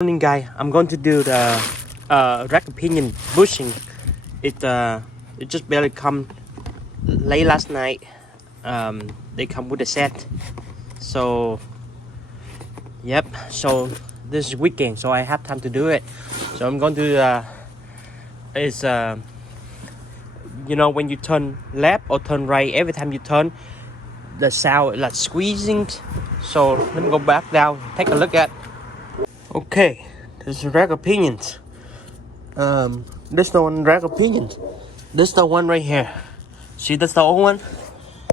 Morning, guy. I'm going to do the rack pinion bushing. It just barely come late last night. They come with a set. So yep. So this is weekend, so I have time to do it. So I'm going to when you turn left or turn right, every time you turn, the sound is like squeezing. So let me go back down, take a look at. Okay, this is rack of pinions. This the one rack of pinions. This the one right here. See, that's the old one.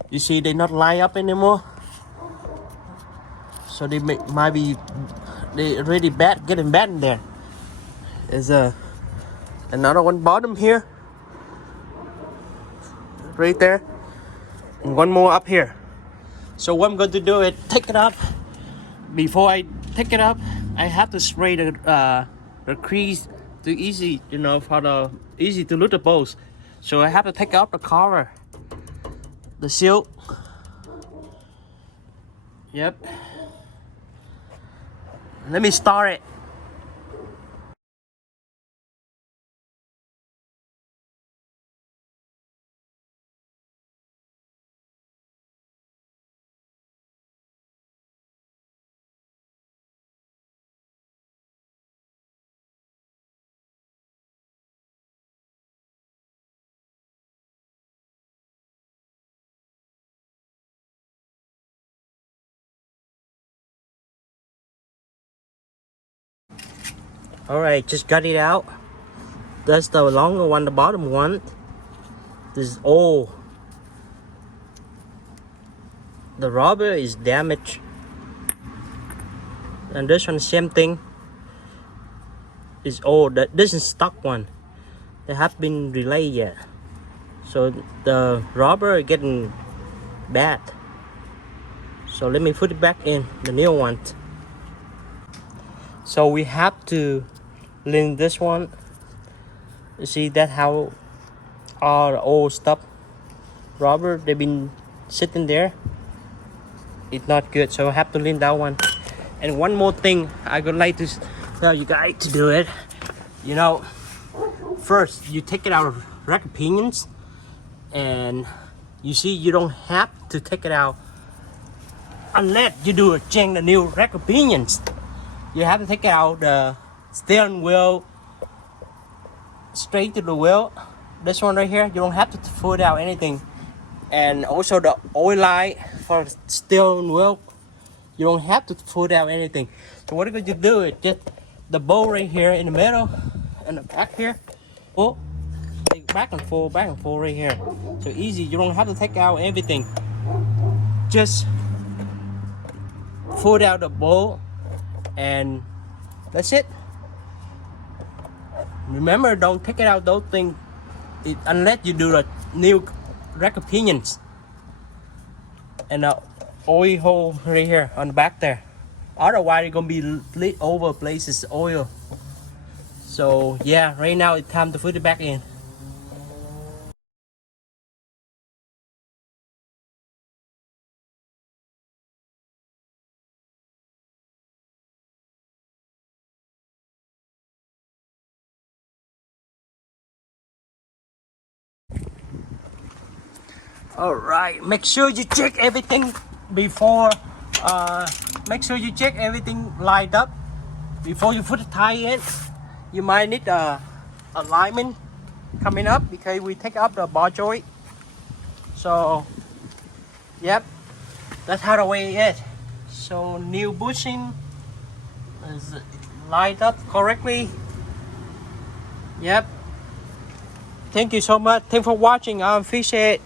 You see, they not line up anymore. So might be they already getting bad in there. There's another one bottom here, right there, and one more up here. So what I'm going to do is take it up. Before I take it up, I have to spray the crease to easy, easy to load the bolts. So I have to take out the cover, the seal. Yep. Let me start it. Alright, just got it out. That's the longer one, the bottom one. This is old. The rubber is damaged. And this one, same thing. Is old. This is stock one. They have been relayed yet. So the rubber is getting bad. So let me put it back in, the new one. So we have to link this one. You see that how all the old stuff rubber they've been sitting there. It's not good, so I have to link that one. And one more thing I would like to tell you guys to do it. First you take it out of rack pinions, and you see you don't have to take it out unless you do change the new rack pinions. You have to take it out the steering wheel straight to the wheel. This one right here, you don't have to put out anything. And also the oil light for the steering wheel, you don't have to put out anything. So what you're going to do is just the bolt right here in the middle and the back here. Oh, back and forth right here. So easy, you don't have to take out everything. Just put out the bolt and that's it. Remember, don't take it out those things unless you do the new rack of pinions. And the oil hole right here on the back there. Otherwise it's gonna be lit over places oil. So yeah, right now it's time to put it back in. Alright, make sure you check everything before make sure you check everything lined up before you put the tire in. You might need a alignment coming up because we take up the bar joint. So yep, that's how the way it is. So new bushing is lined up correctly. Yep. Thank you so much. Thanks for watching. I appreciate it.